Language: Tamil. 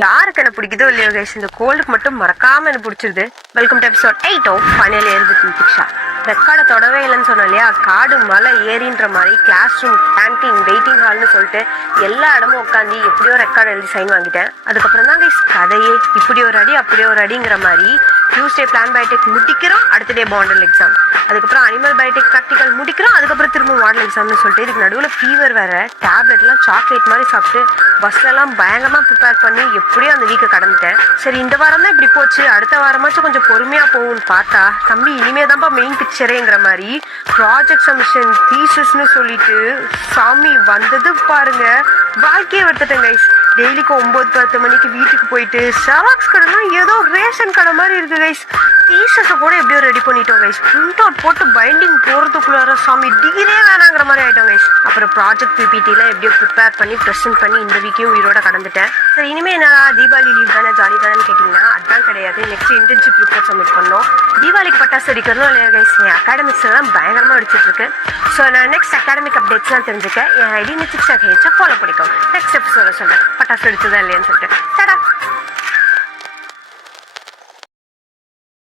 யாருக்கு என்ன பிடிக்குதோ இல்லையோ கைஸ், இந்த கோல்டுக்கு மட்டும் மறக்காம எனக்கு பிடிச்சிருது. Welcome to episode 8 of final year with Nithiksha. ரெக்கார்டை தொடவே இல்லைன்னு சொன்னோம் இல்லையா, காடு மலை ஏறின்ற மாதிரி கிளாஸ் ரூம், கேன்டீன், வெயிட்டிங் ஹால்னு சொல்லிட்டு எல்லா இடமும் உட்காந்து எப்படியோ ரெக்கார்டு எழுதி சைன் வாங்கிட்டேன். அதுக்கப்புறம் தான் கைஸ் கதையே, இப்படி ஒரு அடி அப்படி ஒரு அடிங்கிற மாதிரி டியூஸ்டே பிளான் பயோடெக் முடிக்கிறோம், அடுத்த டே மாடல் எக்ஸாம், அதுக்கப்புறம் அனிமல் பயோடெக் ப்ராக்டிக்கல் முடிக்கிறோம், அதுக்கப்புறம் திரும்ப மாடல் எக்ஸாம்னு சொல்லிட்டு இதுக்கு நடுவில் ஃபீவர் வேற, டேப்லெட்லாம் சாக்லேட் மாதிரி சாப்பிட்டு பஸ்லலாம் பயங்கரமாக ப்ரிப்பேர் பண்ணி எப்படியோ அந்த வீக்கை கடந்துட்டேன். சரி, இந்த வாரம் தான் இப்படி போச்சு, அடுத்த வாரமாச்சும் கொஞ்சம் பொறுமையாக போகும்னு பார்த்தா தம்பி இனிமே தான்ப்பா மெயின் பிக்சரேங்கிற மாதிரி ப்ராஜெக்ட் சப்மிஷன் தீசஸ்ன்னு சொல்லிட்டு சாமி வந்தது பாருங்க, வாழ்க்கையை எடுத்துட்டேன் கைஸ். டெய்லிக்கு 9-10 மணிக்கு வீட்டுக்கு போயிட்டு செராக்ஸ் கடைலாம் ஏதோ ரேஷன் கடை மாதிரி இருக்கு கைஸ். தீசஸை கூட எப்படியோ ரெடி பண்ணிட்டோம் கைஸ். பிரிண்ட் அவுட் போட்டு பைண்டிங் போகிறதுக்குள்ளார சாமி டிகிரியே வேணாங்கிற மாதிரி ஆகிட்டோம் கைஸ். அப்புறம் ப்ராஜெக்ட் பிபிடிலாம் எப்படியோ ப்ரிப்பேர் பண்ணி ப்ரெசென்ட் பண்ணி இந்த வீக்கையும் உயிரோட கடந்துட்டேன். சரி, இனிமேல் என்ன தீபாவளி லீவ் தானே, ஜாலி தானேன்னு கேட்டிங்கன்னா அதுதான் கிடையாது. நெக்ஸ்ட் இன்டர்ன்ஷிப் ரிப்போர்ட் சப்மிட் பண்ணோம். தீபாவளிக்கு பட்டாசு அடிக்கிறதும் இல்லையா கைஸ், என் அகாடமிக்ஸ்லாம் பயங்கரமாக அடிச்சிட்டு இருக்கு. ஸோ நான் நெக்ஸ்ட் அகாடமிக் அப்டேட்ஸ்லாம் தெரிஞ்சுக்க என் ஐடி நிதிக்ஷா ஹேச்சா ஃபாலோ பண்ணிக்கோங்க. நெக்ஸ்ட் எபிசோட சொல்கிறேன் பட்டாசு அடிச்சதா இல்லையான்னு சொல்லிட்டு.